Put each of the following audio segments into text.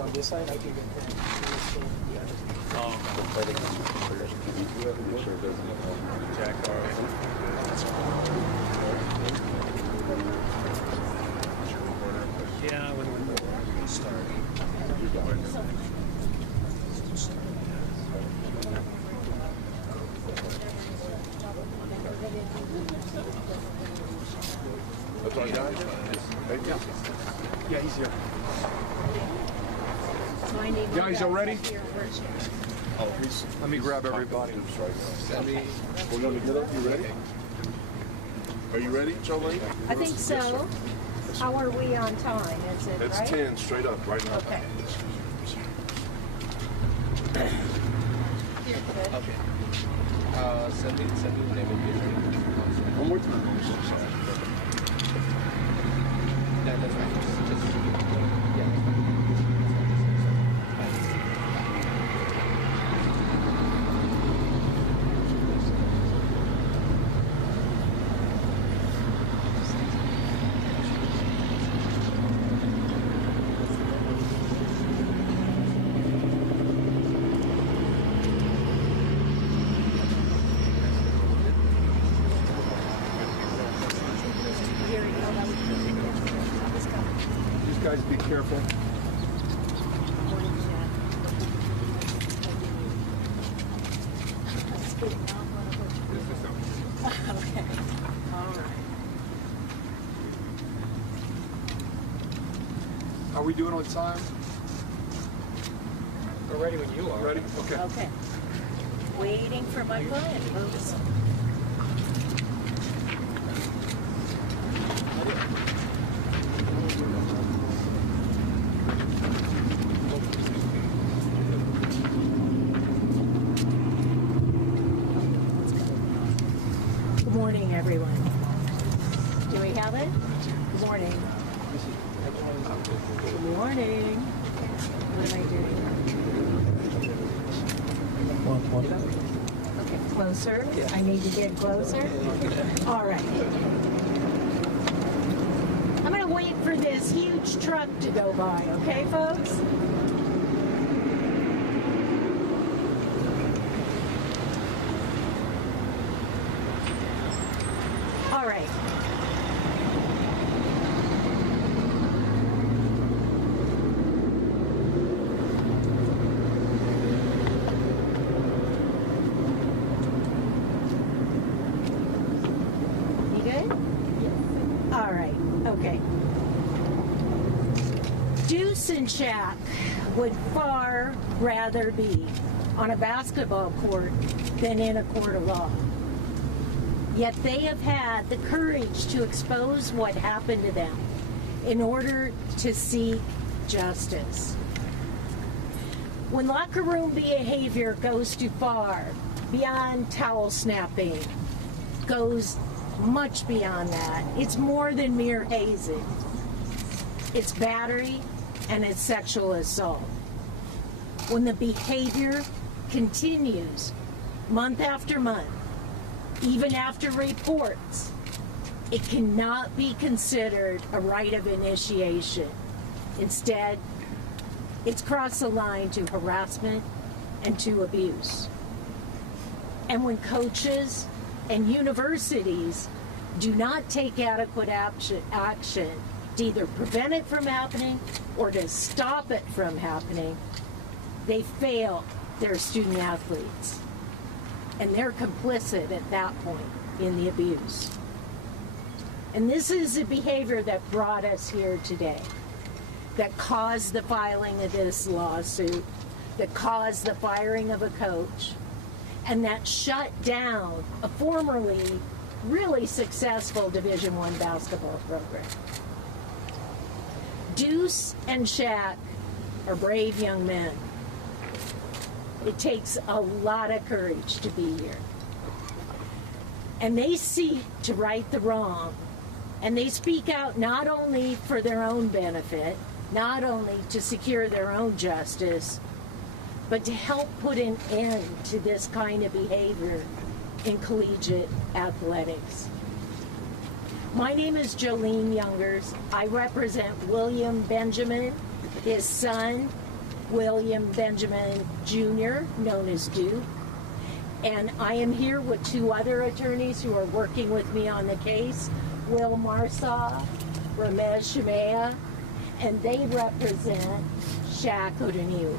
on this side, I can get that. Yeah, when we start. That's our guy? Yeah, he's here. Guys, y'all ready? Oh, please. Let me grab everybody. We're going to get up. You ready? Are you ready, Jolene? I think so. How are we on time? Is it It's right? 10 straight up right now. Okay. You're good. Okay. Send me the name of your One more time. Yeah, that's right. Just yeah. Here we go. That was good. These guys be careful. Okay. All right. Are we doing on time? We're ready when you are. Ready? Okay. Okay. Waiting for my client, folks. Good morning, everyone. Do we have it? Good morning. Good morning. What am I doing? Okay, closer. I need to get closer. All right. I'm going to wait for this huge truck to go by, okay, folks? All right. You good? All right. Okay. Deuce and Shaq would far rather be on a basketball court than in a court of law. Yet they have had the courage to expose what happened to them in order to seek justice. When locker room behavior goes too far, beyond towel snapping, goes much beyond that, it's more than mere hazing. It's battery and it's sexual assault. When the behavior continues month after month, even after reports, it cannot be considered a right of initiation. Instead, it's crossed the line to harassment and to abuse. And when coaches and universities do not take adequate action to either prevent it from happening or to stop it from happening, they fail their student athletes. And they're complicit at that point in the abuse. And this is the behavior that brought us here today, that caused the filing of this lawsuit, that caused the firing of a coach, and that shut down a formerly really successful Division I basketball program. Deuce and Shaq are brave young men. It takes a lot of courage to be here. And they seek to right the wrong. And they speak out not only for their own benefit, not only to secure their own justice, but to help put an end to this kind of behavior in collegiate athletics. My name is Jolene Youngers. I represent William Benjamin, his son, William Benjamin Jr., known as Duke. And I am here with two other attorneys who are working with me on the case, Will Marsaw, Ramesh Shemaya, and they represent Shaq O'Daniel.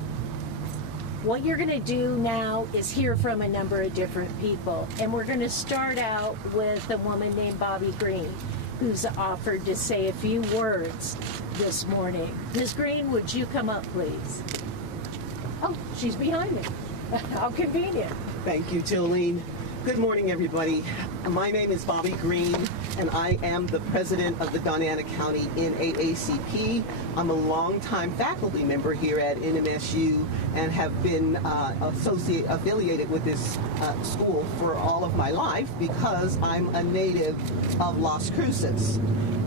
What you're going to do now is hear from a number of different people. And we're going to start out with a woman named Bobby Green, who's offered to say a few words this morning. Ms. Green, would you come up, please? Oh, she's behind me. How convenient. Thank you, Jolene. Good morning, everybody. My name is Bobby Green, and I am the president of the Doñana County NAACP. I'm a longtime faculty member here at NMSU and have been affiliated with this school for all of my life because I'm a native of Las Cruces.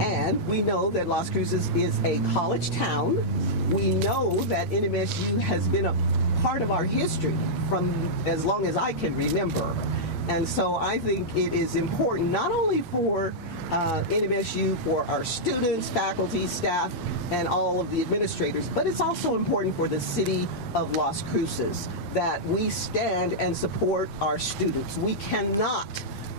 And we know that Las Cruces is a college town. We know that NMSU has been a part of our history from as long as I can remember. And so I think it is important not only for NMSU, for our students, faculty, staff, and all of the administrators, but it's also important for the city of Las Cruces that we stand and support our students. We cannot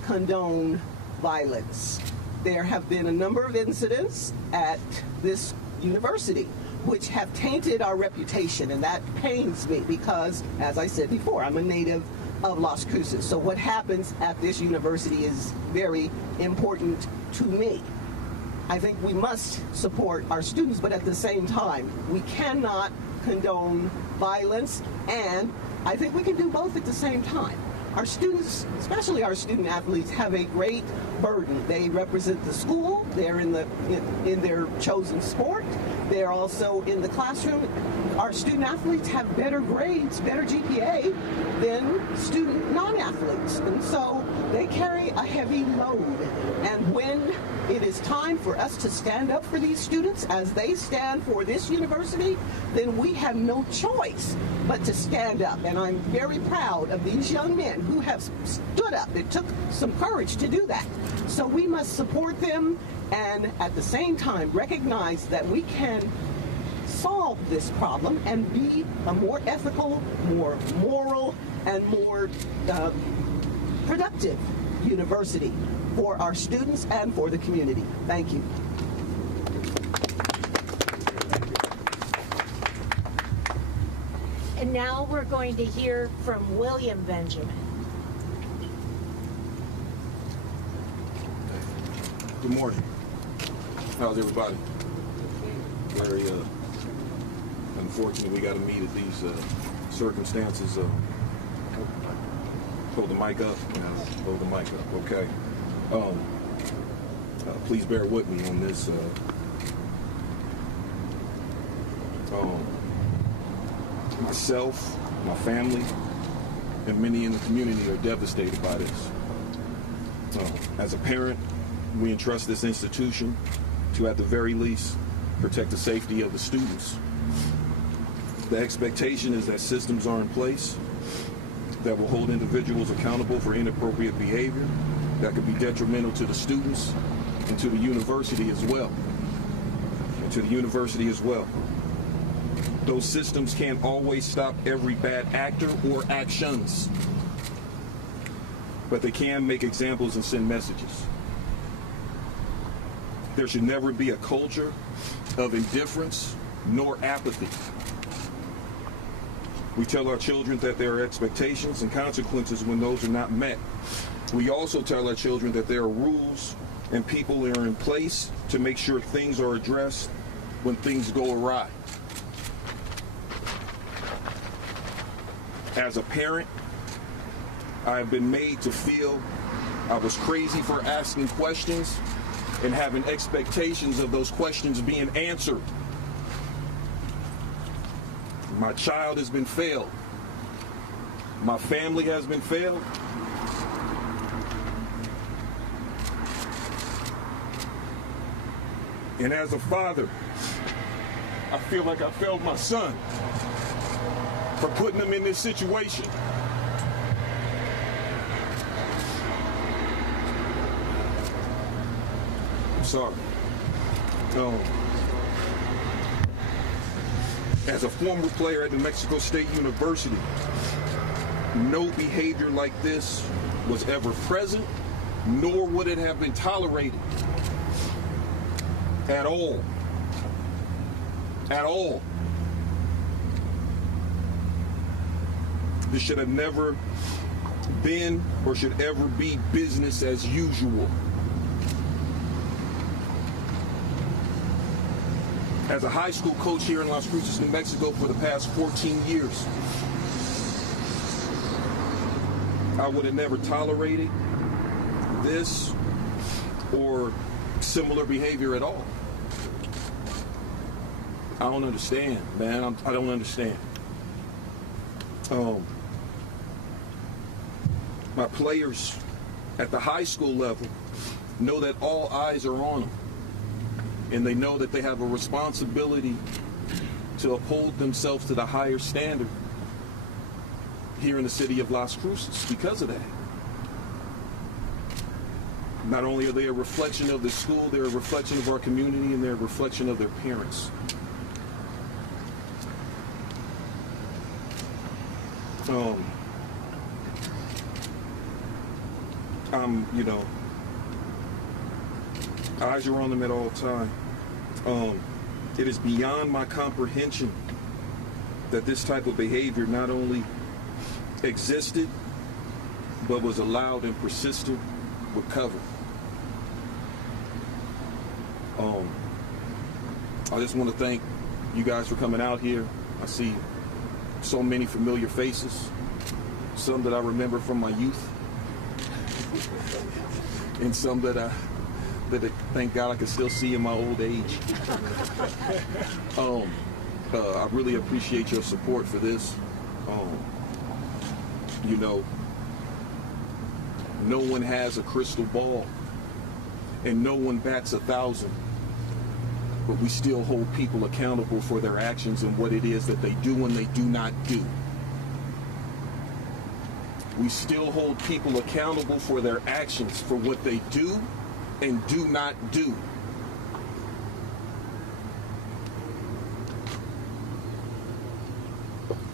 condone violence. There have been a number of incidents at this university which have tainted our reputation, and that pains me because, as I said before, I'm a native of Las Cruces. So what happens at this university is very important to me. I think we must support our students, but at the same time, we cannot condone violence, and I think we can do both at the same time. Our students, especially our student athletes, have a great burden. They represent the school. They're in their chosen sport. They're also in the classroom. Our student athletes have better grades, better GPA than student non-athletes. And so they carry a heavy load. And when it is time for us to stand up for these students as they stand for this university, then we have no choice but to stand up. And I'm very proud of these young men who have stood up. It took some courage to do that. So we must support them and at the same time recognize that we can solve this problem and be a more ethical, more moral, and more productive university for our students and for the community. Thank you. And now we're going to hear from William Benjamin. Good morning. How's everybody? Very unfortunate we got to meet at these circumstances. Hold the mic up. Hold the mic up. Okay. Please bear with me on this. Myself, my family, and many in the community are devastated by this. As a parent, we entrust this institution to, at the very least, protect the safety of the students. The expectation is that systems are in place that will hold individuals accountable for inappropriate behavior that could be detrimental to the students and to the university as well. Those systems can't always stop every bad actor or actions, but they can make examples and send messages. There should never be a culture of indifference nor apathy. We tell our children that there are expectations and consequences when those are not met. We also tell our children that there are rules and people that are in place to make sure things are addressed when things go awry. As a parent, I have been made to feel I was crazy for asking questions and having expectations of those questions being answered. My child has been failed. My family has been failed. And as a father, I feel like I failed my son for putting him in this situation. I'm sorry. As a former player at New Mexico State University, no behavior like this was ever present, nor would it have been tolerated at all. At all. This should have never been or should ever be business as usual. As a high school coach here in Las Cruces, New Mexico for the past 14 years, I would have never tolerated this or similar behavior at all. I don't understand, man. I don't understand. My players at the high school level know that all eyes are on them. And they know that they have a responsibility to uphold themselves to the higher standard here in the city of Las Cruces because of that. Not only are they a reflection of the school, they're a reflection of our community, and they're a reflection of their parents. Eyes are on them at all time. It is beyond my comprehension that this type of behavior not only existed, but was allowed and persisted with cover. I just want to thank you guys for coming out here. I see so many familiar faces, some that I remember from my youth, and some that thank God I can still see in my old age. I really appreciate your support for this. No one has a crystal ball, and no one bats 1,000. But we still hold people accountable for their actions and what it is that they do and they do not do. We still hold people accountable for their actions, for what they do and do not do.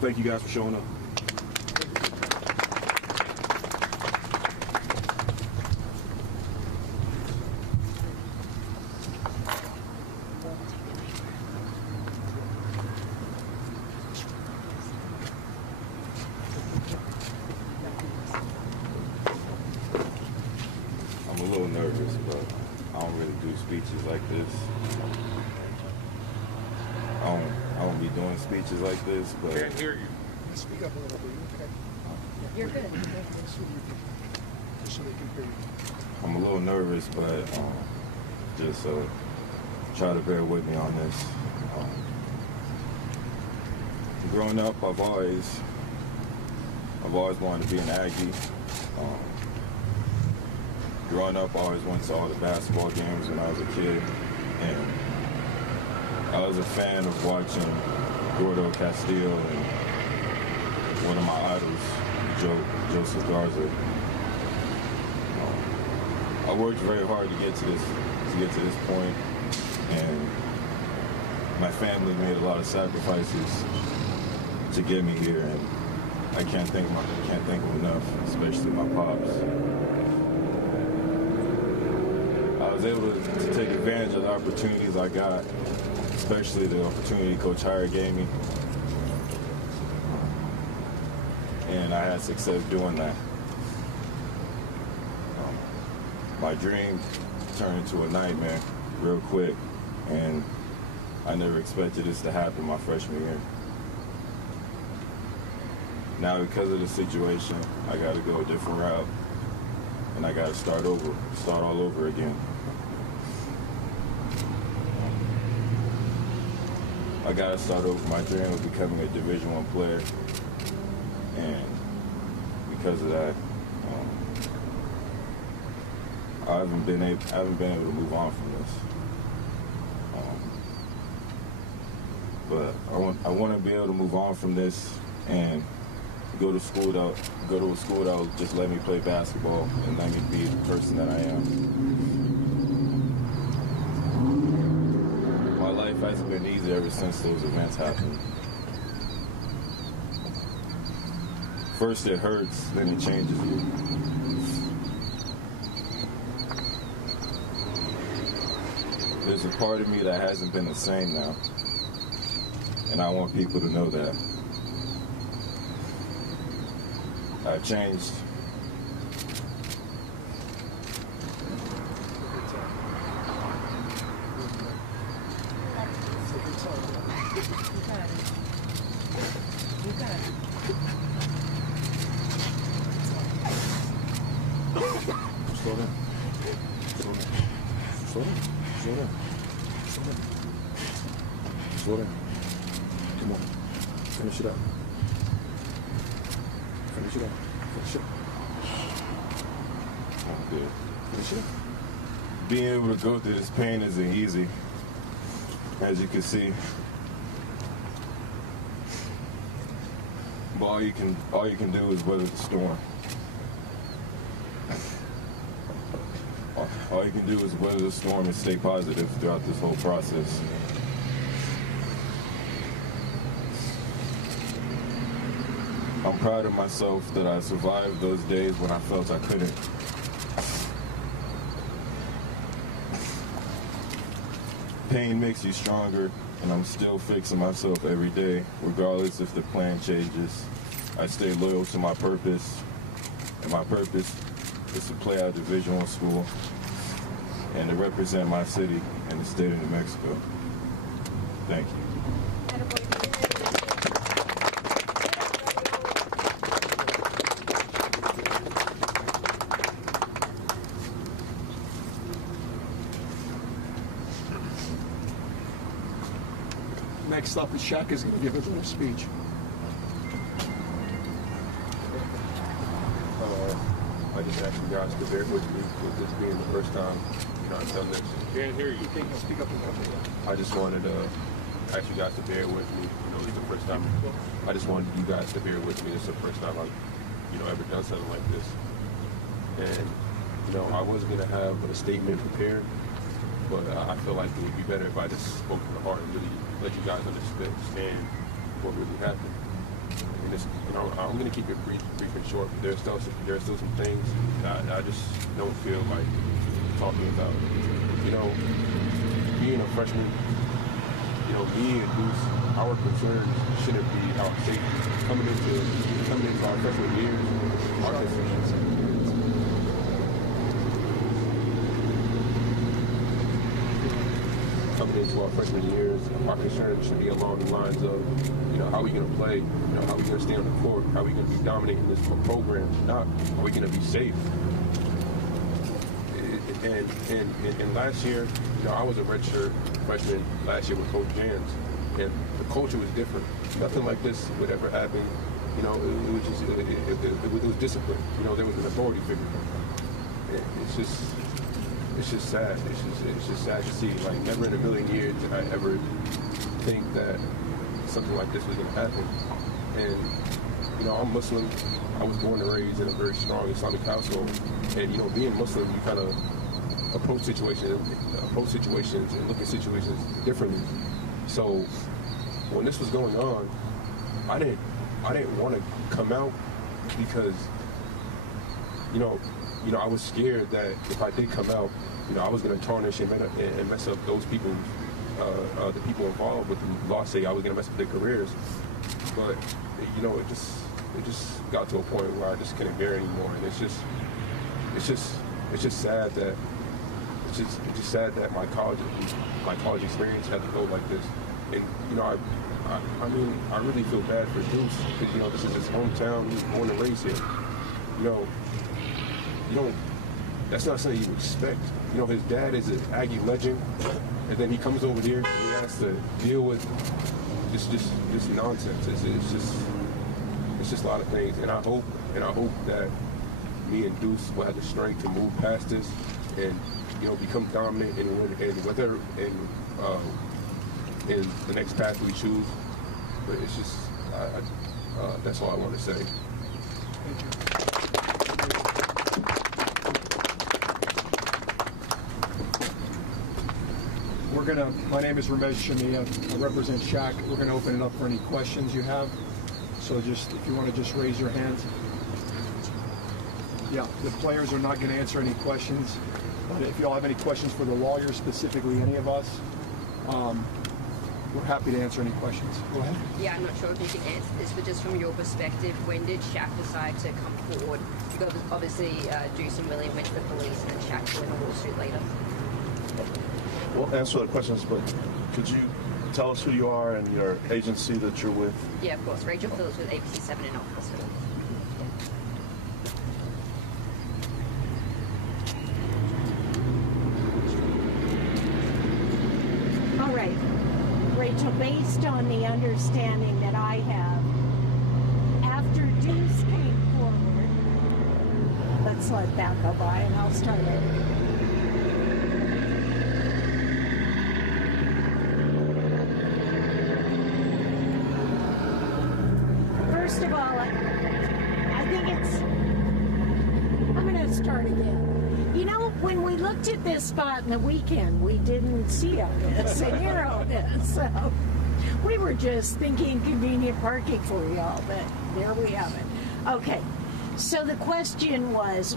Thank you guys for showing up. I'm a little nervous, but I don't really do speeches like this. I don't be doing speeches like this, but Can't hear you. Speak up a little bit. Okay. You're good. Just so they can hear you. I'm a little nervous, but just try to bear with me on this. Growing up, I've always wanted to be an Aggie. Growing up, I always went to all the basketball games when I was a kid, and I was a fan of watching Gordo Castillo and one of my idols, Joseph Garza. I worked very hard to get to this point, and my family made a lot of sacrifices to get me here, and I can't thank them enough, especially my pops. I was able to take advantage of the opportunities I got, especially the opportunity Coach Hire gave me. And I had success doing that. My dream turned into a nightmare real quick, and I never expected this to happen my freshman year. Now, because of the situation, I got to go a different route, and I got to start all over again. I got to start over my dream of becoming a Division I player, and because of that, I haven't been able to move on from this. But I want to be able to move on from this and go to a school that will just let me play basketball and let me be the person that I am. My life hasn't been easy ever since those events happened. first it hurts, then it changes you. There's a part of me that hasn't been the same now. And I want people to know that. I've changed. Slow down. Slow down. Slow down. Slow down. Slow down. Slow down. Come on. Finish it up. Finish it up. Finish it up. I'm good. Finish it up. Being able to go through this pain isn't easy, as you can see. But all you can do is weather the storm. All you can do is weather the storm and stay positive throughout this whole process. I'm proud of myself that I survived those days when I felt I couldn't. Pain makes you stronger, and I'm still fixing myself every day, regardless if the plan changes. I stay loyal to my purpose, and my purpose is to play out Division I school and to represent my city and the state of New Mexico. Thank you. Next up is Shaq is going to give us a little speech. I just ask you guys to bear with me with this being the first time, I've done this. Can't hear you. Speak up. I just wanted to ask you guys to bear with me. This is the first time. I just wanted you guys to bear with me. This is the first time I've, ever done something like this. And, I was going to have a statement prepared, but I feel like it would be better if I just spoke from the heart and really let you guys understand what really happened. And it's, I'm going to keep it brief and short. But there are still some things that I just don't feel like talking about. Being a freshman, me and Deuce, our concerns shouldn't be our safety. Coming into our freshman years, our concerns. Coming into our freshman years, our concerns should be along the lines of, how are we going to play? How are we going to stay on the court? How are we going to be dominating this program? Not, are we going to be safe? And last year, I was a redshirt freshman last year with Coach Jans, and the culture was different. Nothing like this would ever happen. It was discipline. There was an authority figure. It's just sad. It's just sad to see. Like, never in a million years did I ever think that something like this was going to happen. And, I'm Muslim. I was born and raised in a very strong Islamic household. And, being Muslim, you kind of approach situations and look at situations differently. So when this was going on, I didn't want to come out because, I was scared that if I did come out, I was going to tarnish and mess up those people, the people involved with the lawsuit. I was going to mess up their careers. But, it just got to a point where I just couldn't bear anymore. And it's just sad that my college experience had to go like this. And I really feel bad for Deuce because this is his hometown. He was born and raised here. That's not something you expect. His dad is an Aggie legend, and then he comes over here and he has to deal with just nonsense. It's just a lot of things. And I hope that me and Deuce will have the strength to move past this and become dominant and whether in the next path we choose. But it's just that's all I want to say. Thank you. My name is Ramesh Shamia. I represent Shaq. We're going to open it up for any questions you have. So just, if you want to just raise your hands. Yeah, the players are not going to answer any questions. But if you all have any questions for the lawyer, specifically any of us, we're happy to answer any questions. Go ahead. Yeah, I'm not sure if you can answer this, but just from your perspective, when did Shaq decide to come forward? Because obviously Deuce and William went to the police and then Shaq joined the lawsuit later. We'll answer the questions, but could you tell us who you are and your agency that you're with? Yeah, of course. Rachel Phillips with ABC7 in Elk Hospital. All right, Rachel, based on the understanding that I have, after Deuce came forward, let's let that go by and I'll start it. First of all, I think I'm going to start again. You know, when we looked at this spot in the weekend, we didn't see all this and hear all this. So we were just thinking convenient parking for y'all, but there we have it. Okay, so the question was,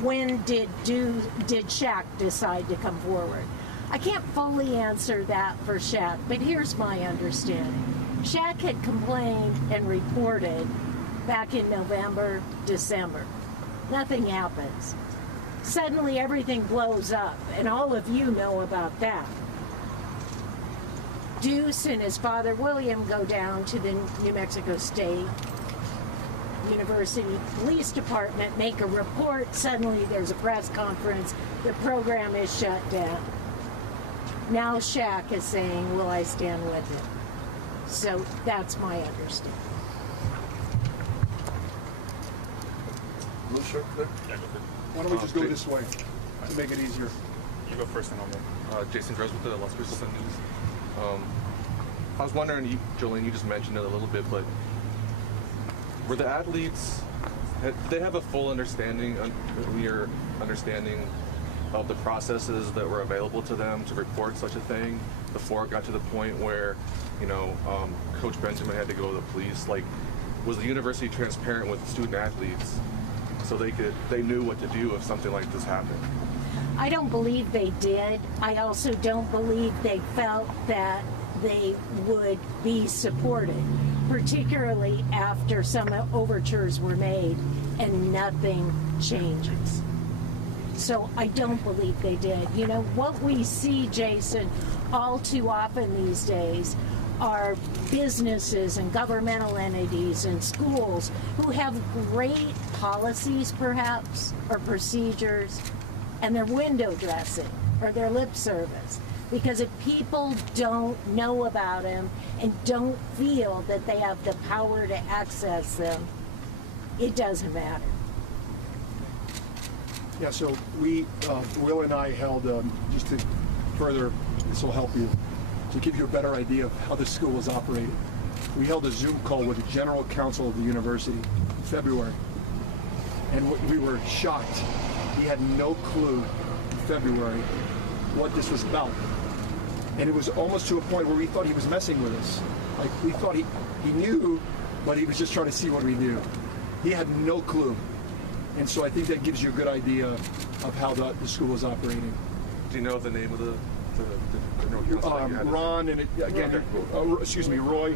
when did Shaq decide to come forward? I can't fully answer that for Shaq, but here's my understanding. Shaq had complained and reported back in November, December. Nothing happens. Suddenly everything blows up, and all of you know about that. Deuce and his father William go down to the New Mexico State University Police Department, make a report. Suddenly there's a press conference. The program is shut down. Now Shaq is saying, will I stand with it? So that's my understanding. Blue shirt, clear? Yeah, go for it. Why don't we just go this way to make it easier? You go first and I'll go. Jason Dress with the Las Vegas Sun News. I was wondering, Jolene, you just mentioned it a little bit, but were the athletes, did they have a full understanding, clear understanding of the processes that were available to them to report such a thing before it got to the point where, Coach Benjamin had to go to the police? Like, was the university transparent with student athletes so they knew what to do if something like this happened? I don't believe they did. I also don't believe they felt that they would be supported, particularly after some overtures were made and nothing changes. So I don't believe they did. You know, what we see, Jason, all too often these days are businesses and governmental entities and schools who have great policies, perhaps, or procedures, and they're window dressing or their lip service. Because if people don't know about them and don't feel that they have the power to access them, it doesn't matter. Yeah, so Will and I held, just to further, this will help you, to give you a better idea of how the school was operated. We held a Zoom call with the general counsel of the university in February, and we were shocked. He had no clue in February what this was about. And it was almost to a point where we thought he was messing with us. Like, we thought he knew, but he was just trying to see what we knew. He had no clue. And so I think that gives you a good idea of how the school is operating. Do you know the name of the general counsel? Ron and Roy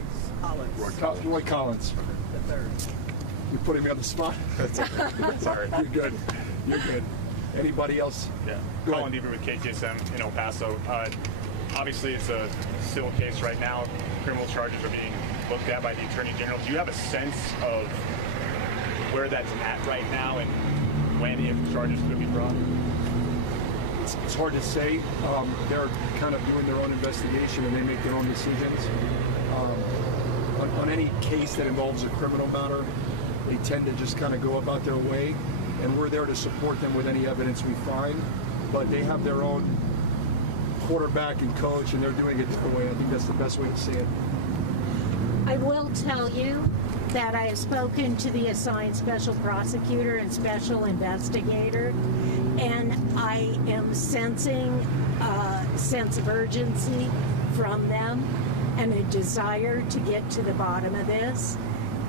Collins. Roy Collins. The third. You're putting me on the spot. Sorry. You're good. You're good. Anybody else? Yeah. Go Colin ahead. Deaver with KTSM in El Paso. Obviously, it's a civil case right now. Criminal charges are being looked at by the Attorney General. Do you have a sense of where that's at right now and when, if charges could be brought? It's hard to say. They're kind of doing their own investigation and they make their own decisions. On any case that involves a criminal matter, they tend to just kind of go about their way, and we're there to support them with any evidence we find. But they have their own quarterback and coach, and they're doing it their way. I think that's the best way to say it. I will tell you that I have spoken to the assigned special prosecutor and special investigator, and I am sensing a sense of urgency from them and a desire to get to the bottom of this.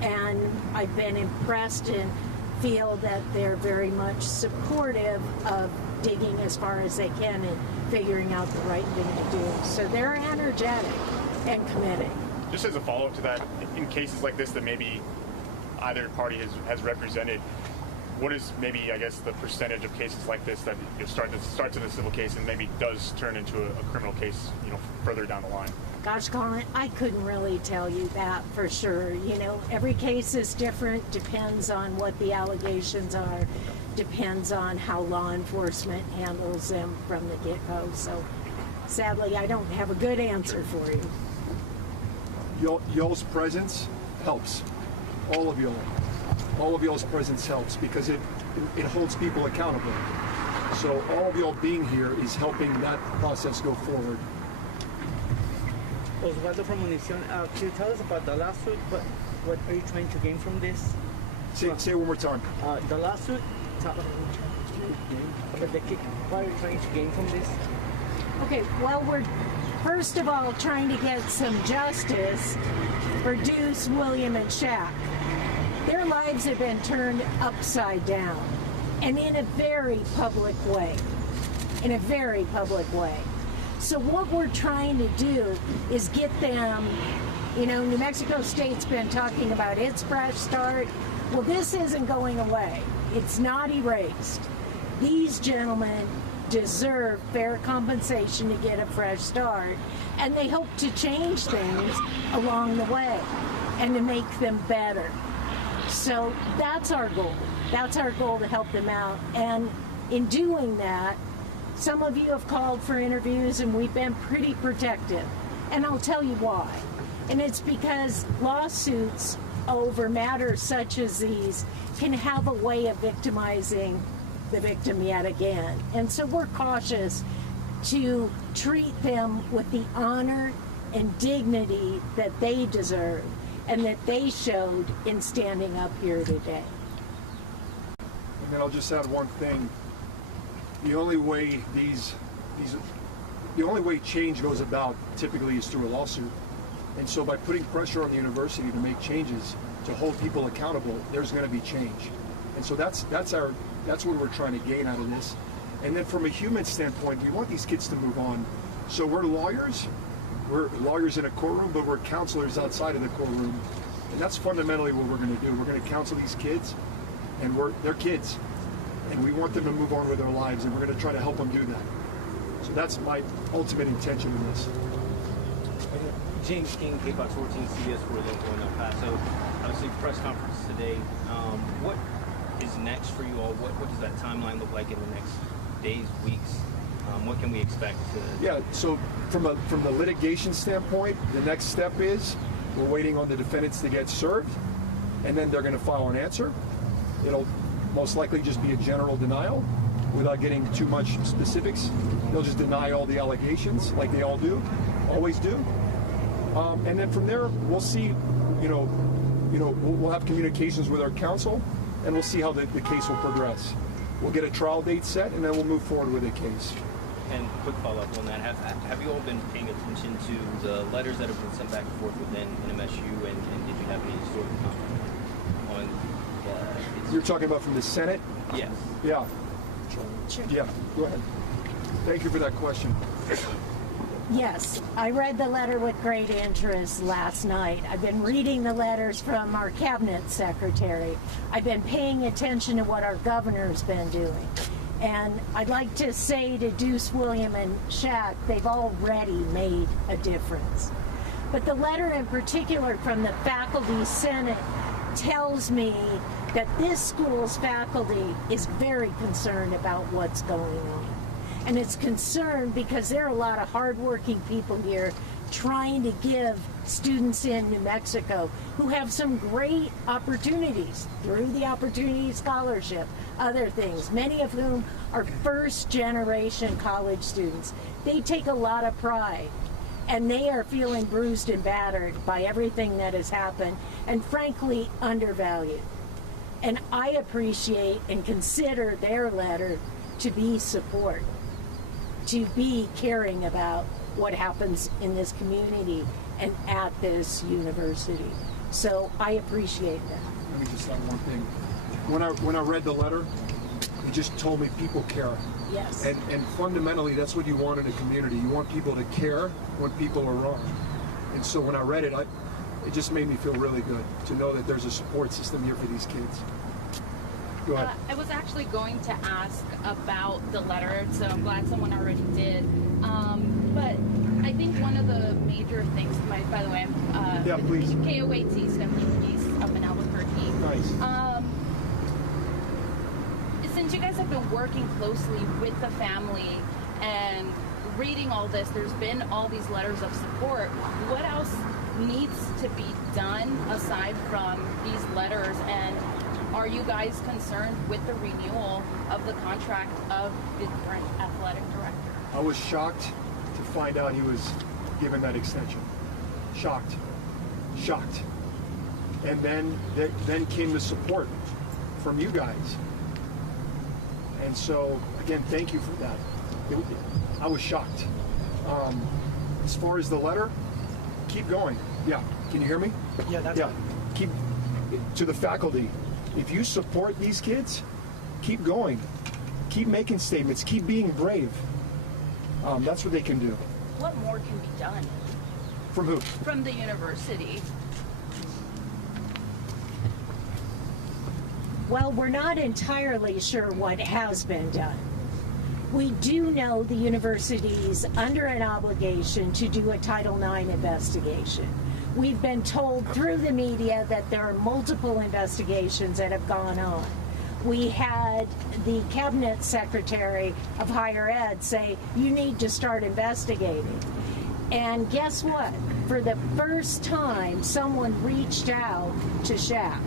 And I've been impressed and feel that they're very much supportive of digging as far as they can and figuring out the right thing to do. So they're energetic and committed. Just as a follow-up to that, in cases like this that maybe either party has represented, what is maybe, I guess, the percentage of cases like this that starts in a civil case and maybe does turn into a criminal case, further down the line? Gosh, Colin, I couldn't really tell you that for sure. Every case is different, depends on what the allegations are, depends on how law enforcement handles them from the get-go. So sadly, I don't have a good answer for you. Y'all's presence helps. All of y'all's presence helps because it holds people accountable. So all of y'all being here is helping that process go forward. Osvaldo from Munición, can you tell us about the lawsuit? What are you trying to gain from this? Say it one more time. The lawsuit, what are you trying to gain from this? Okay, well, we're first of all trying to get some justice for Deuce, William, and Shaq. Their lives have been turned upside down, and in a very public way. So what we're trying to do is get them, New Mexico State's been talking about its fresh start. Well, this isn't going away. It's not erased. These gentlemen deserve fair compensation to get a fresh start, and they hope to change things along the way and to make them better. So that's our goal. That's our goal, to help them out. And in doing that, some of you have called for interviews, and we've been pretty protective. And I'll tell you why. And it's because lawsuits over matters such as these can have a way of victimizing the victim yet again. And so we're cautious to treat them with the honor and dignity that they deserve and that they showed in standing up here today. And then I'll just add one thing. The only way the only way change goes about typically is through a lawsuit. And so by putting pressure on the university to make changes, to hold people accountable, there's going to be change. And so that's what we're trying to gain out of this. And then from a human standpoint, we want these kids to move on. So we're lawyers in a courtroom, but we're counselors outside of the courtroom. And that's fundamentally what we're going to do. We're going to counsel these kids, and they're kids. And we want them to move on with their lives, and we're going to try to help them do that. So that's my ultimate intention in this. James King, KFOX 14 CBS for Local in El Paso. Obviously, press conference today. What is next for you all? What does that timeline look like in the next days, weeks? What can we expect? Yeah, so from the litigation standpoint, the next step is we're waiting on the defendants to get served, and then they're going to file an answer. It'll most likely just be a general denial without getting too much specifics. They'll just deny all the allegations like they always do. And then from there, we'll see, we'll have communications with our counsel, and we'll see how the case will progress. We'll get a trial date set, and then we'll move forward with the case. And quick follow-up on that, have you all been paying attention to the letters that have been sent back and forth within NMSU, and did you have any sort of comment on You're talking about from the Senate? Yes. Yeah. Yeah, go ahead. Thank you for that question. Yes, I read the letter with great interest last night. I've been reading the letters from our cabinet secretary. I've been paying attention to what our governor's been doing. And I'd like to say to Deuce, William, and Shaq, they've already made a difference. But the letter in particular from the faculty senate tells me that this school's faculty is very concerned about what's going on. And it's concerned because there are a lot of hardworking people here trying to give students in New Mexico who have some great opportunities through the Opportunity Scholarship, other things, many of whom are first-generation college students. They take a lot of pride, and they are feeling bruised and battered by everything that has happened, and frankly, undervalued. And I appreciate and consider their letter to be support, to be caring about what happens in this community and at this university. So I appreciate that. let me just add one thing. When I read the letter, it just told me people care. Yes. And fundamentally, that's what you want in a community. You want people to care when people are wrong. And so when I read it, it just made me feel really good to know that there's a support system here for these kids. Go ahead. I was actually going to ask about the letter, so I'm glad someone already did. But I think one of the major things, by the way, I'm yeah, please. KOAT, Stephanie Louise, up in Albuquerque. Nice. Since you guys have been working closely with the family and reading all this, there's been all these letters of support. What else needs to be done aside from these letters? And are you guys concerned with the renewal of the contract of the current athletic director? I was shocked to find out he was given that extension. Shocked. And then came the support from you guys. And so, again, thank you for that. I was shocked. As far as the letter, keep going. Yeah, can you hear me? Yeah, that's yeah. Keep to the faculty. If you support these kids, keep going. Keep making statements. Keep being brave. That's what they can do. What more can be done? From who? From the university. Well, we're not entirely sure what has been done. We do know the university's under an obligation to do a Title IX investigation. We've been told through the media that there are multiple investigations that have gone on. We had the Cabinet Secretary of Higher Ed say, you need to start investigating. And guess what? For the first time, someone reached out to Shaq.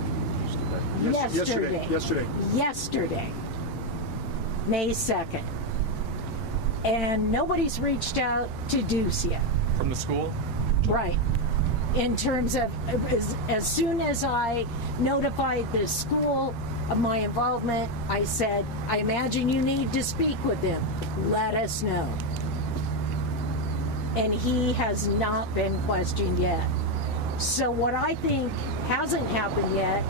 Yesterday, May 2nd. And nobody's reached out to Deuce yet. From the school? Right. In terms of, as soon as I notified the school of my involvement, I said, I imagine you need to speak with them. Let us know. And he has not been questioned yet. So what I think hasn't happened yet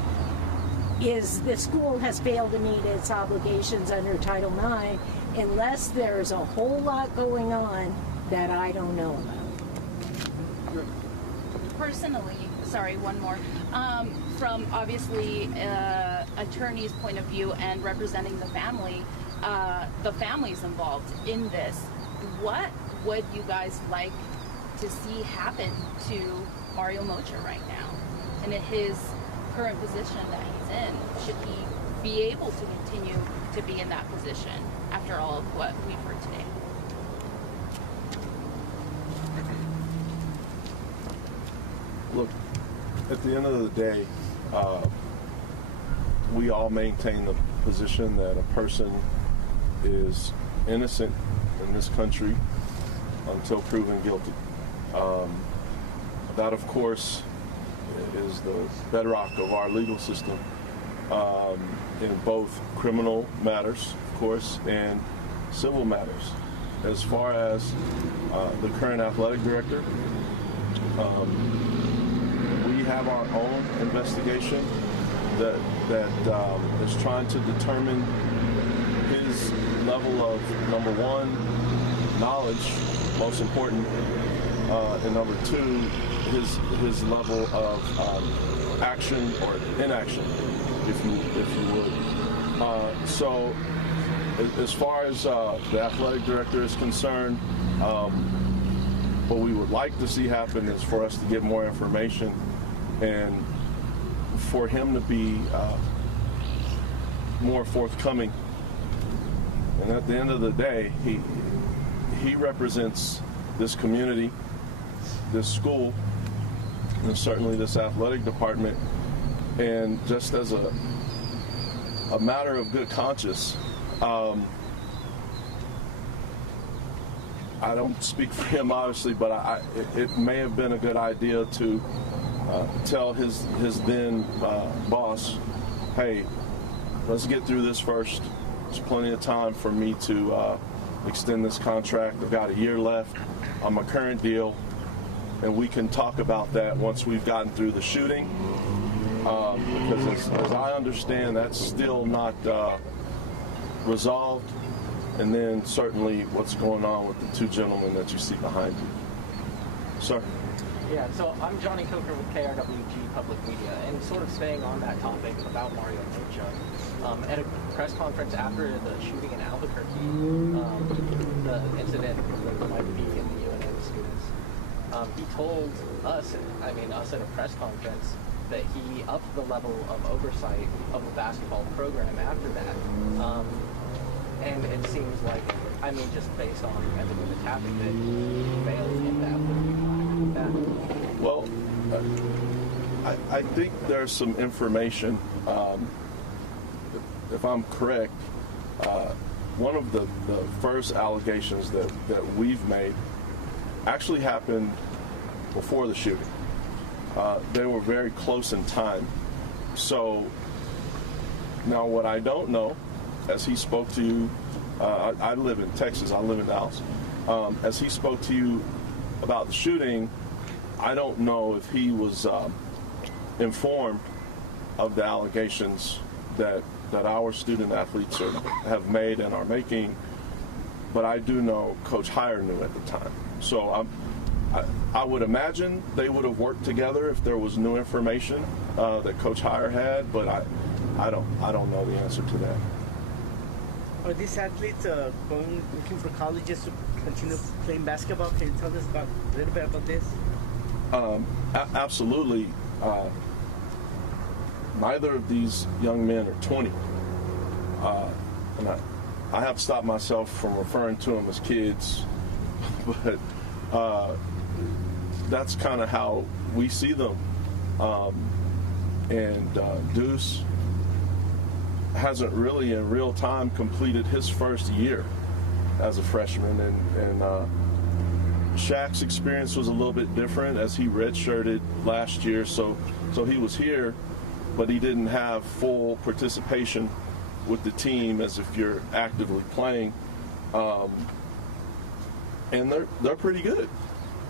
is the school has failed to meet its obligations under Title IX unless there's a whole lot going on that I don't know about. Personally, sorry, one more. From obviously attorney's point of view and representing the families involved in this, what would you guys like to see happen to Mario Mocha right now and in his current position that he's in? Should he be able to continue to be in that position after all of what we've heard today? Look, at the end of the day, we all maintain the position that a person is innocent in this country until proven guilty. That, of course, is the bedrock of our legal system in both criminal matters, of course, and civil matters. As far as the current athletic director, we have our own investigation that is trying to determine his level of, number one, knowledge, most important, and number two, his level of action or inaction, if you would. So, as far as the athletic director is concerned, what we would like to see happen is for us to get more information and for him to be more forthcoming. And at the end of the day, he represents this community, this school, and certainly this athletic department. And just as a matter of good conscience, I don't speak for him, obviously, but it may have been a good idea to tell his then boss, hey, let's get through this first. There's plenty of time for me to extend this contract. I've got a year left on my current deal, and we can talk about that once we've gotten through the shooting because as I understand, that's still not resolved. And then certainly what's going on with the two gentlemen that you see behind you. Sir? Yeah, so I'm Johnny Coker with KRWG Public Media, and sort of staying on that topic about Mario Rocha, at a press conference after the shooting in Albuquerque, the incident with Mike Peake and the UNM students, he told us, us at a press conference, that he upped the level of oversight of the basketball program after that. And it seems like, just based on everything that's happened, that he failed in that. Well, I think there's some information, if I'm correct, one of the first allegations that we've made actually happened before the shooting. They were very close in time. So now what I don't know, as he spoke to you, I live in Texas, I live in Dallas. As he spoke to you about the shooting, I don't know if he was informed of the allegations that our student athletes have made and are making, but I do know Coach Heyer knew at the time. So I would imagine they would have worked together if there was new information that Coach Heyer had, but I don't know the answer to that. Are these athletes looking for colleges to continue playing basketball? Can you tell us a little bit about this? Absolutely. Neither of these young men are 20. And I have stopped myself from referring to them as kids, but that's kind of how we see them. Deuce hasn't really in real time completed his first year as a freshman, and Shaq's experience was a little bit different as he redshirted last year, so he was here, but he didn't have full participation with the team as if you're actively playing. And they're pretty good,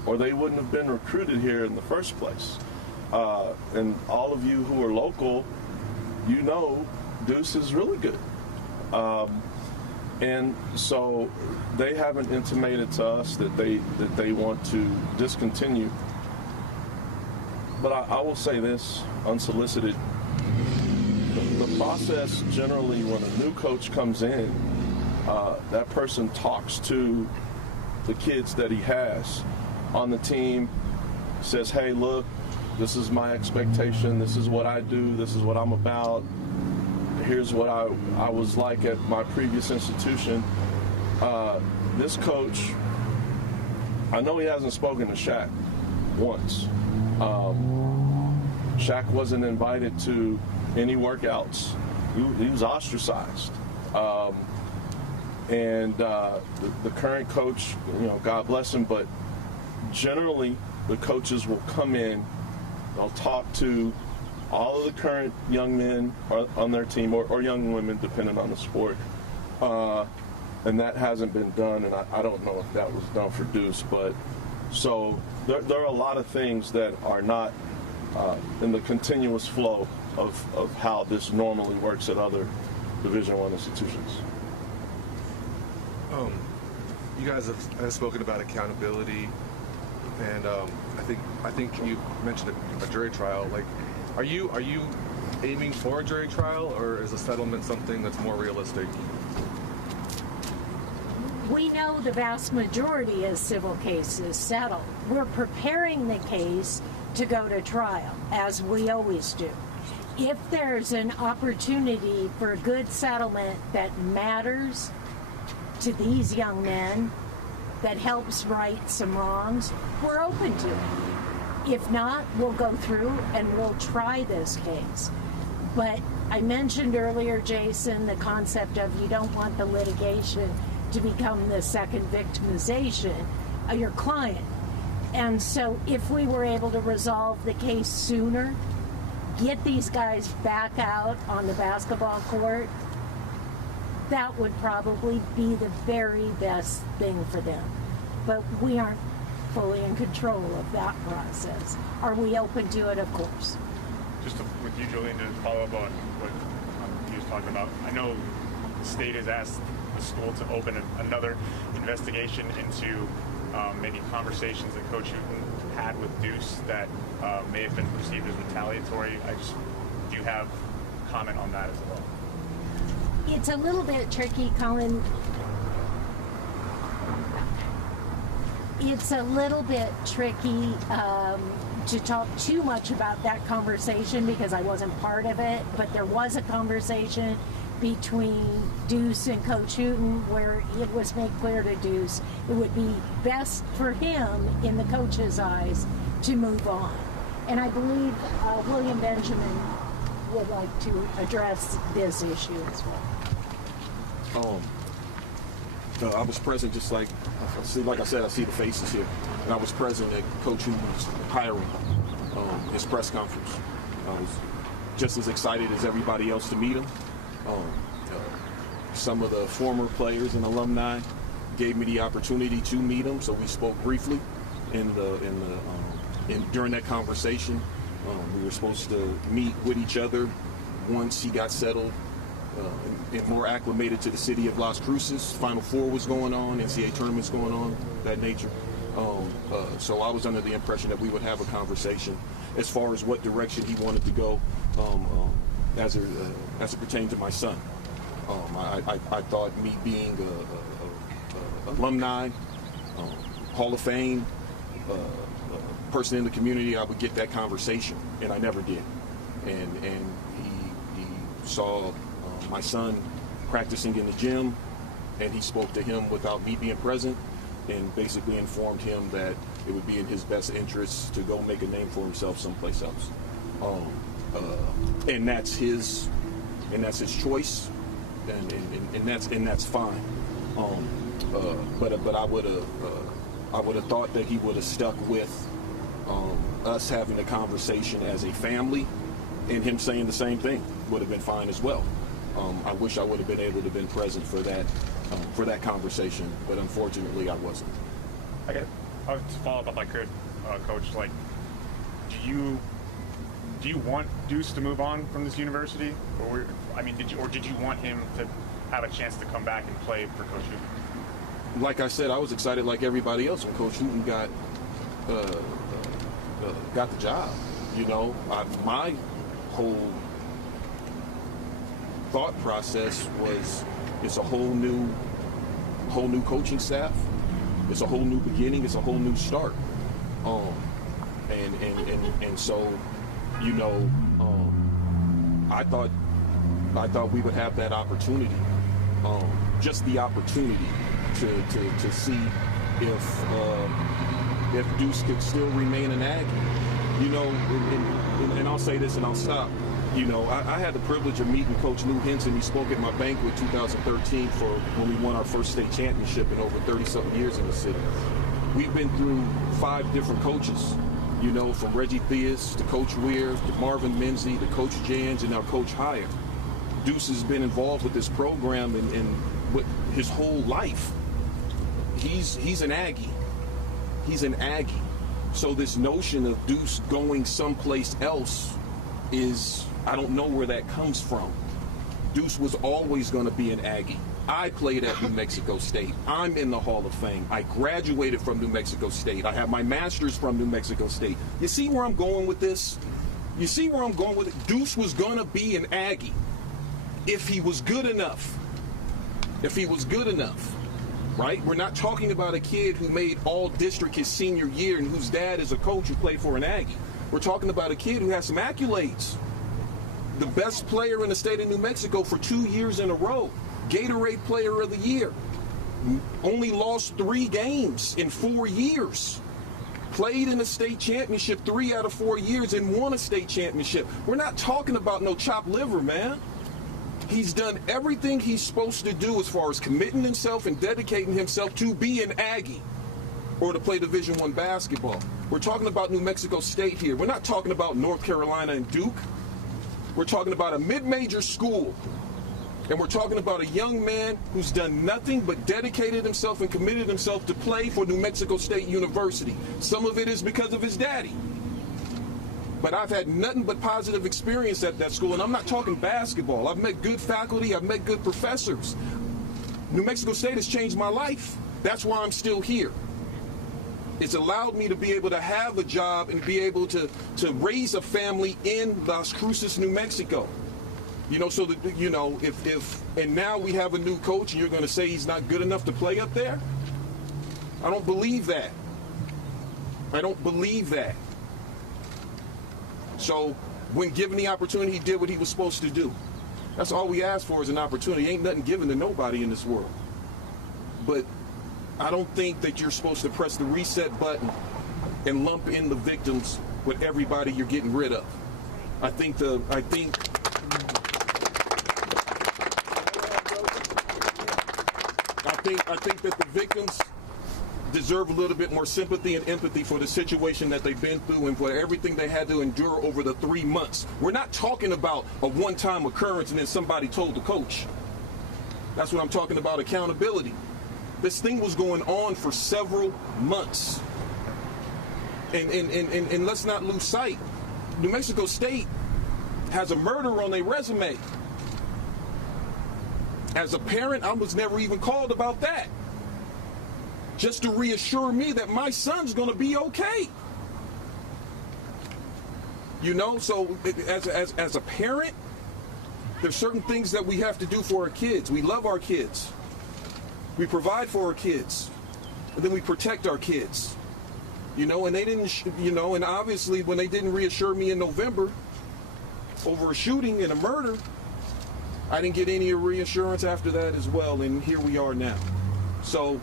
or they wouldn't have been recruited here in the first place. And all of you who are local, you know Deuce is really good. And so they haven't intimated to us that they want to discontinue. But I will say this, unsolicited, the process generally when a new coach comes in, that person talks to the kids that he has on the team, says, hey, look, this is my expectation, this is what I do, this is what I'm about, here's what I was like at my previous institution. This coach, I know he hasn't spoken to Shaq once. Shaq wasn't invited to any workouts. He was ostracized. And the current coach, God bless him, but generally the coaches will come in, they'll talk to all of the current young men on their team, or young women, depending on the sport. And that hasn't been done, and I don't know if that was done for Deuce. But so there are a lot of things that are not in the continuous flow of how this normally works at other Division I institutions. You guys have spoken about accountability, and I think you mentioned a jury trial. Like, are you aiming for a jury trial, or is a settlement something that's more realistic? We know the vast majority of civil cases settle. We're preparing the case to go to trial, as we always do. If there's an opportunity for a good settlement that matters to these young men, that helps right some wrongs, we're open to it. If not, we'll go through and we'll try this case. But I mentioned earlier, Jason, the concept of you don't want the litigation to become the second victimization of your client. And so if we were able to resolve the case sooner, get these guys back out on the basketball court, that would probably be the very best thing for them. But we aren't fully in control of that process. Are we open to it? Of course. with you, Julian, to follow up on what he was talking about. I know the state has asked the school to open another investigation into maybe conversations that Coach Hooten had with Deuce that may have been perceived as retaliatory. Do you have a comment on that as well? It's a little bit tricky, Colin. It's a little bit tricky to talk too much about that conversation because I wasn't part of it, but there was a conversation between Deuce and Coach Hooten where it was made clear to Deuce it would be best for him, in the coach's eyes, to move on. And I believe William Benjamin would like to address this issue as well. I was present, just like I said, I see the faces here, and I was present at Coach Hooten's hiring, his press conference. I was just as excited as everybody else to meet him. Some of the former players and alumni gave me the opportunity to meet him, so we spoke briefly during that conversation. We were supposed to meet with each other once he got settled and more acclimated to the city of Las Cruces. Final Four was going on, NCAA tournaments going on, that nature. So I was under the impression that we would have a conversation as far as what direction he wanted to go as it pertained to my son. I thought me being a alumni, Hall of Fame, person in the community, I would get that conversation, and I never did. And he saw my son practicing in the gym, and he spoke to him without me being present, and basically informed him that it would be in his best interest to go make a name for himself someplace else. And that's his choice, and that's fine. But I would have thought that he would have stuck with us having a conversation as a family, and him saying the same thing would have been fine as well. I wish I would have been able to have been present for that conversation, but unfortunately I wasn't. I'll just follow up if I could, Coach. Like, do you want Deuce to move on from this university, or did you want him to have a chance to come back and play for Coach Hooten? Like I said, I was excited like everybody else when Coach Hooten got the job. You know, my whole thought process was it's a whole new coaching staff. It's a whole new beginning. It's a whole new start. And so, you know, I thought we would have that opportunity, just the opportunity to see if Deuce could still remain an Aggie. You know, and I'll say this and I'll stop. You know, I had the privilege of meeting Coach Lou Henson. He spoke at my banquet 2013 for when we won our first state championship in over 30-something years in the city. We've been through 5 different coaches, you know, from Reggie Theus to Coach Weir to Marvin Menzie to Coach Jans and now Coach Hyatt. Deuce has been involved with this program and with his whole life. He's an Aggie. He's an Aggie. So this notion of Deuce going someplace else is, I don't know where that comes from. Deuce was always going to be an Aggie. I played at New Mexico State. I'm in the Hall of Fame. I graduated from New Mexico State. I have my master's from New Mexico State. You see where I'm going with this? You see where I'm going with it? Deuce was going to be an Aggie if he was good enough. If he was good enough, right? We're not talking about a kid who made all district his senior year and whose dad is a coach who played for an Aggie. We're talking about a kid who has some accolades. The best player in the state of New Mexico for 2 years in a row. Gatorade Player of the Year. Only lost 3 games in 4 years. Played in a state championship 3 out of 4 years and won a state championship. We're not talking about no chopped liver, man. He's done everything he's supposed to do as far as committing himself and dedicating himself to be an Aggie or to play Division I basketball. We're talking about New Mexico State here. We're not talking about North Carolina and Duke. We're talking about a mid-major school. And we're talking about a young man who's done nothing but dedicated himself and committed himself to play for New Mexico State University. Some of it is because of his daddy. But I've had nothing but positive experience at that school, and I'm not talking basketball. I've met good faculty, I've met good professors. New Mexico State has changed my life. That's why I'm still here. It's allowed me to be able to have a job and be able to raise a family in Las Cruces, New Mexico. You know, so that, you know, and now we have a new coach and you're going to say he's not good enough to play up there? I don't believe that. I don't believe that. So when given the opportunity, he did what he was supposed to do. That's all we ask for is an opportunity. Ain't nothing given to nobody in this world. But I don't think that you're supposed to press the reset button and lump in the victims with everybody you're getting rid of. I think that the victims deserve a little bit more sympathy and empathy for the situation that they've been through and for everything they had to endure over the 3 months. We're not talking about a one-time occurrence and then somebody told the coach. That's what I'm talking about, accountability. This thing was going on for several months. And let's not lose sight. New Mexico State has a murder on their resume. As a parent, I was never even called about that. Just to reassure me that my son's going to be okay. You know, so as a parent, there's certain things that we have to do for our kids. We love our kids. We provide for our kids. And then we protect our kids. You know, and they didn't, you know, and obviously when they didn't reassure me in November over a shooting and a murder, I didn't get any reassurance after that as well, and here we are now. So,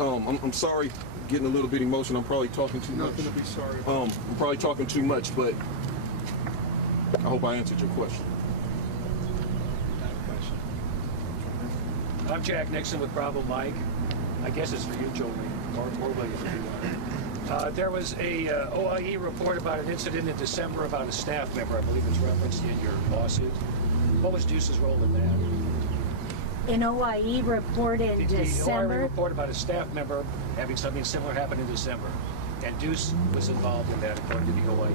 I'm sorry, getting a little bit emotional. I'm probably talking too much. Nothing to be sorry. I'm probably talking too much, but I hope I answered your question. I'm Jack Nixon with Bravo Mike. I guess it's for you, Joey, or William, if you want. There was a OIE report about an incident in December about a staff member. I believe it's referenced in your lawsuit. What was Deuce's role in that? An OIE report in December. The OIE report about a staff member having something similar happen in December, and Deuce was involved in that, according to the OIE.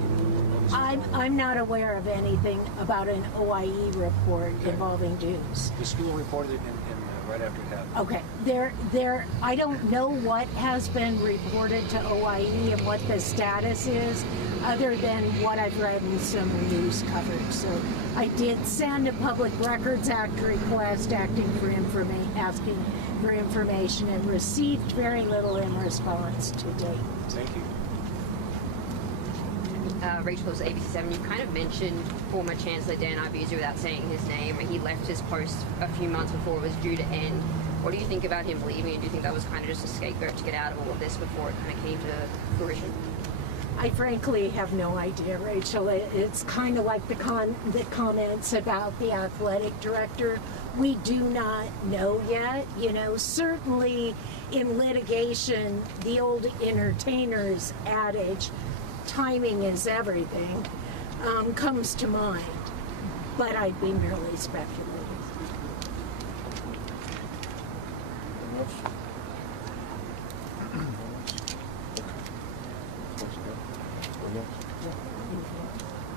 I'm not aware of anything about an OIE report involving Deuce. The school reported it right after it happened. Okay, I don't know what has been reported to OIE and what the status is, other than what I've read in some news coverage. So I did send a Public Records Act request asking for information and received very little in response to date. Thank you. Rachel's ABC7, you kind of mentioned former Chancellor Dan Arvizu without saying his name, and he left his post a few months before it was due to end. What do you think about him leaving, and do you think that was kind of just a scapegoat to get out of all of this before it kind of came to fruition? I frankly have no idea, Rachel. It's kind of like the comments about the athletic director. We do not know yet. You know, certainly in litigation, the old entertainers adage, timing is everything, comes to mind, but I'd be merely speculating.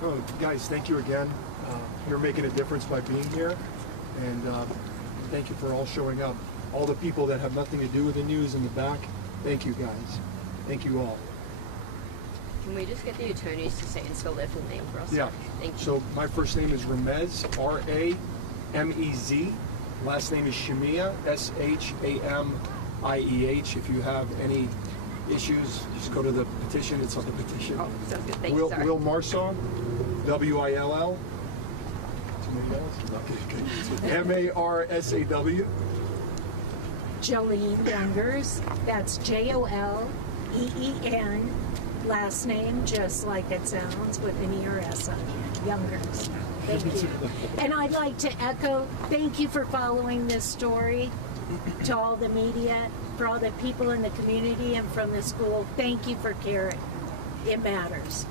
Oh, guys, thank you again. You're making a difference by being here, and thank you for all showing up. All the people that have nothing to do with the news in the back, thank you guys. Thank you all. Can we just get the attorneys to say and spell their full name for us? Yeah. Thank you. So my first name is Ramez, R-A-M-E-Z. Last name is Shamieh, S-H-A-M-I-E-H. If you have any issues, just go to the petition. It's on the petition. Oh, sounds good. Thank you. Sorry. Will Marsaw, W-I-L-L. M-A-R-S-A-W. Jolene Youngers. That's J-O-L-E-E-N. Last name, just like it sounds, with an E-R-S on it. Youngers. Thank you. And I'd like to echo, thank you for following this story. To all the media, for all the people in the community and from the school, thank you for caring. It matters.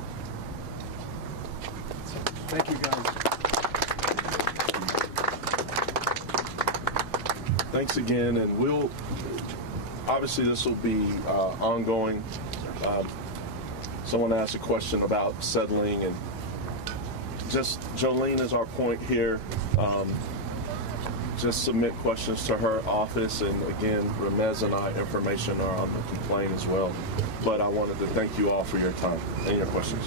Thank you, guys. Thanks again, and obviously this will be ongoing. someone asked a question about settling, and just Jolene is our point here. Just submit questions to her office, and again, Ramez and I, information are on the complaint as well. But I wanted to thank you all for your time and your questions.